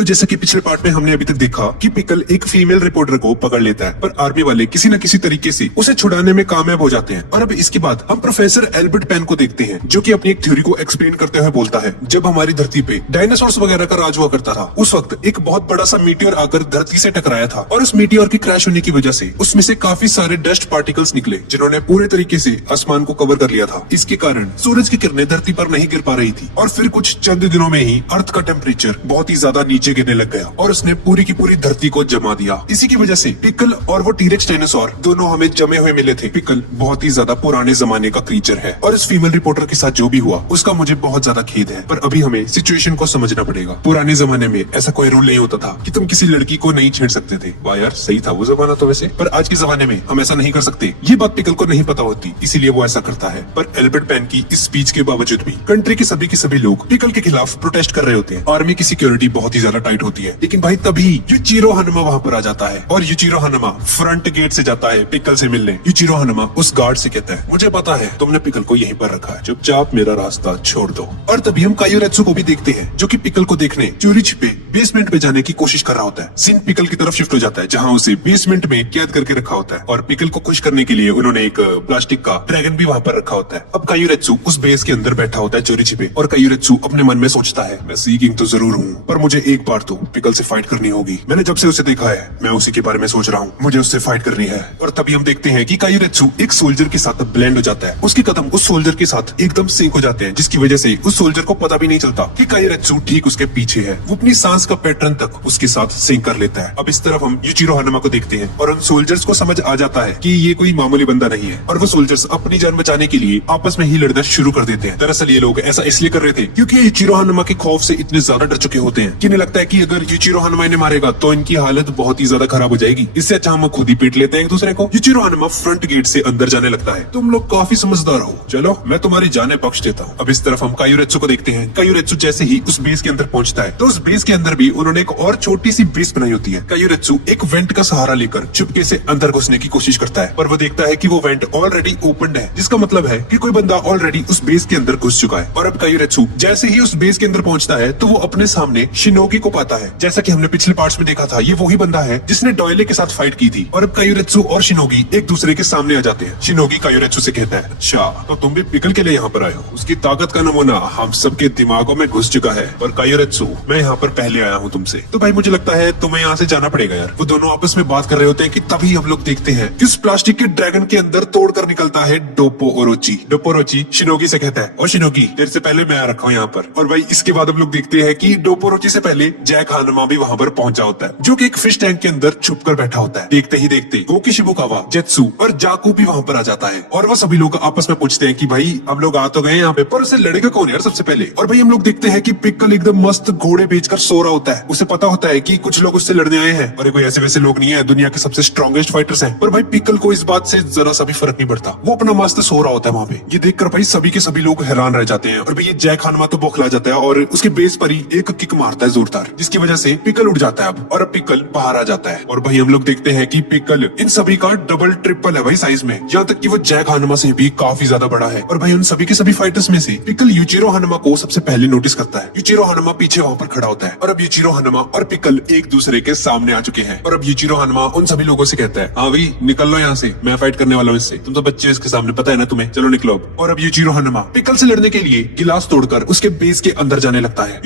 तो जैसा कि पिछले पार्ट में हमने अभी तक देखा कि पिकल एक फीमेल रिपोर्टर को पकड़ लेता है, पर आर्मी वाले किसी न किसी तरीके से उसे छुड़ाने में कामयाब हो जाते हैं। और अब इसके बाद हम प्रोफेसर एल्बर्ट पेन को देखते हैं, जो कि अपनी एक थ्योरी को एक्सप्लेन करते हुए बोलता है, जब हमारी धरती पे डायनासोर्स वगैरह का राज हुआ करता था, उस वक्त एक बहुत बड़ा सा मीटियोर आकर धरती से टकराया था, और उस मीटियोर के क्रैश होने की वजह से उसमें से काफी सारे डस्ट पार्टिकल्स निकले, जिन्होंने पूरे तरीके से आसमान को कवर कर लिया था। इसके कारण सूरज की किरणें धरती पर नहीं गिर पा रही थी, और फिर कुछ चंद दिनों में ही अर्थ का टेम्परेचर बहुत ही ज्यादा नीचे गिरने लग गया, और उसने पूरी की पूरी धरती को जमा दिया। इसी की वजह से पिकल और वो टीरेक्स डायनासोर दोनों हमें जमे हुए मिले थे। पिकल बहुत ही ज्यादा पुराने जमाने का क्रीचर है, और इस फीमेल रिपोर्टर के साथ जो भी हुआ उसका मुझे बहुत ज्यादा खेद है, पर अभी हमें सिचुएशन को समझना पड़ेगा। पुराने जमाने में ऐसा कोई रूल नहीं होता था कि तुम किसी लड़की को नहीं छेड़ सकते थे। वाह यार, सही था वो जमाना तो वैसे, पर आज के जमाने में हम ऐसा नहीं कर सकते। ये बात पिकल को नहीं पता होती, इसीलिए वो ऐसा करता है। पर एल्बर्ट पेन की इस स्पीच के बावजूद भी कंट्री के सभी लोग पिकल के खिलाफ प्रोटेस्ट कर रहे होते हैं। आर्मी की सिक्योरिटी बहुत ही ज्यादा टाइट होती है, लेकिन भाई तभी यूचिरो हनुमा वहाँ पर आ जाता है, और यूचिरो हनुमा फ्रंट गेट से जाता है पिकल से मिलने। यूचिरो हनुमा उस गार्ड से कहता है, मुझे पता है तुमने पिकल को यहीं पर रखा है, चुपचाप मेरा रास्ता छोड़ दो। और तभी हम कायोरेत्सु को भी देखते हैं, जो कि पिकल को देखने चोरी छिपे बेसमेंट में जाने की कोशिश कर रहा होता है। सीन पिकल की तरफ शिफ्ट हो जाता है, जहाँ उसे बेसमेंट में कैद करके रखा होता है, और पिकल को खुश करने के लिए उन्होंने एक प्लास्टिक का ड्रैगन भी वहाँ पर रखा होता है। अब कायोरेत्सु उस बेस के अंदर बैठा होता है चोरी छिपे, और कायोरेत्सु अपने मन में सोचता है, मैं सी किंग तो जरूर हूँ, पर मुझे एक बार तो पिकल से फाइट करनी होगी। मैंने जब से उसे देखा है, मैं उसी के बारे में सोच रहा हूँ, मुझे उससे फाइट करनी है। और तभी हम देखते हैं कि कायोरेत्सु एक सोल्जर के साथ ब्लेंड हो जाता है। उसके कदम उस सोल्जर के साथ एकदम सिंक हो जाते हैं, जिसकी वजह से उस सोल्जर को पता भी नहीं चलता कि कायोरेत्सु ठीक उसके पीछे है। वो अपनी सांस का पैटर्न तक उसके साथ सिंक कर लेता है। अब इस तरफ हम यूचिरो हनुमा को देखते हैं, और उन सोल्जर्स को समझ आ जाता है कि ये कोई मामूली बंदा नहीं है, और वो सोल्जर्स अपनी जान बचाने के लिए आपस में ही लड़ना शुरू कर देते हैं। दरअसल ये लोग ऐसा इसलिए कर रहे थे क्योंकि यूचिरो हनुमा के खौफ से इतने ज्यादा डर चुके होते हैं कि इन्हें लगता है कि अगर यूचिरो हनुमा इन्हें मारेगा तो इनकी हालत बहुत ही ज्यादा खराब हो जाएगी। इससे अच्छा हम खुद ही पीट लेते हैं एक दूसरे को। यूचिरो हनुमा फ्रंट गेट से अंदर जाने लगता है। तुम लोग काफी समझदार हो, चलो मैं तुम्हारी जाने बख्श देता हूँ। अब इस तरफ हम कायोरेत्सु को देखते हैं। कायोरेत्सु जैसे ही उस बेस के अंदर पहुंचता है, तो उस बेस के अंदर भी उन्होंने एक और छोटी सी बेस बनाई होती है। कायोरेत्सु एक वेंट का सहारा लेकर चुपके से अंदर घुसने की कोशिश करता है, पर वो देखता है कि वो वेंट ऑलरेडी ओपन है, जिसका मतलब है कि कोई बंदा ऑलरेडी उस बेस के अंदर घुस चुका है। और अब कायोरेत्सु जैसे ही उस बेस के अंदर पहुंचता है, तो वो अपने सामने शिनोगी को पाता है। जैसा कि हमने पिछले पार्ट्स में देखा था, ये वही बंदा है जिसने डॉयले के साथ फाइट की थी। और अब कायोरेत्सु और शिनोगी एक दूसरे के सामने आ जाते हैं। शिनोगी कायोरेत्सु से कहता है, अच्छा तो तुम भी पिकल के लिए यहाँ पर आए हो। उसकी ताकत का नमूना हम सबके दिमागों में घुस चुका है, और कायोरेत्सु मैं यहाँ पर पहले आया हूँ तुमसे, तो भाई मुझे लगता है तुम्हें यहाँ से जाना पड़ेगा यार। वो दोनों आपस में बात कर रहे होते हैं कि तभी हम लोग देखते हैं कि उस प्लास्टिक के ड्रैगन के अंदर तोड़कर निकलता है डोपोरोची। डोपोरोची शिनोगी से कहता है, और शिनोगी तेरे से पहले मैं आ रखा हूँ यहाँ पर। और भाई इसके बाद हम लोग देखते हैं कि डोपोरोची से पहले जैक हानुमा भी वहाँ पर पहुंचा होता है, जो कि एक फिश टैंक के अंदर छुप कर बैठा होता है। देखते ही देखते गोकी शिबुकावा, जेत्सु और जाकू भी वहाँ पर आ जाता है, और वो सभी लोग आपस में पूछते हैं कि भाई हम लोग आ तो गए यहाँ पे, पर उसे लड़ेगा कौन यार सबसे पहले। और भाई हम लोग देखते हैं कि पिकल एकदम मस्त घोड़े बेचकर सो रहा होता है। उसे पता होता है कि कुछ लोग उससे लड़ने आए हैं, और ये कोई ऐसे वैसे लोग नहीं है, दुनिया के सबसे स्ट्रॉन्गेस्ट फाइटर्स हैं। पर भाई पिकल को इस बात से जरा सा भी फर्क नहीं पड़ता, वो अपना मस्त सो रहा होता है वहाँ पे। ये देखकर भाई सभी के सभी लोग हैरान रह जाते हैं, और भाई ये जैक हानुमा तो बौखला जाता है, और उसके बेस पर ही एक किक मारता है जोरदार, जिसकी वजह से पिकल उठ जाता है अब, और अब पिकल बाहर आ जाता है। और भाई हम लोग देखते हैं कि पिकल इन सभी का डबल ट्रिपल है भाई साइज में, यहाँ तक कि वो जैक हानुमा से भी काफी ज्यादा बड़ा है। और भाई उन सभी के सभी फाइटर्स में से पिकल यूचिरो हनुमा को सबसे पहले नोटिस करता है। यूचिरो हनुमा पीछे वहाँ पर खड़ा होता है, और अब यूचिरो हनुमा और पिकल एक दूसरे के सामने आ चुके हैं। और अब यूचिरो हनुमा उन सभी लोगों से कहता है, हाँ भाई निकल लो यहाँ से, मैं फाइट करने वाला हूँ इससे, तुम तो बच्चे हो इसके सामने, पता है ना तुम्हें, चलो निकलो अब। और अब यूचिरो हनुमा पिकल से लड़ने के लिए गिलास तोड़कर उसके बेस के अंदर जाने लगता है।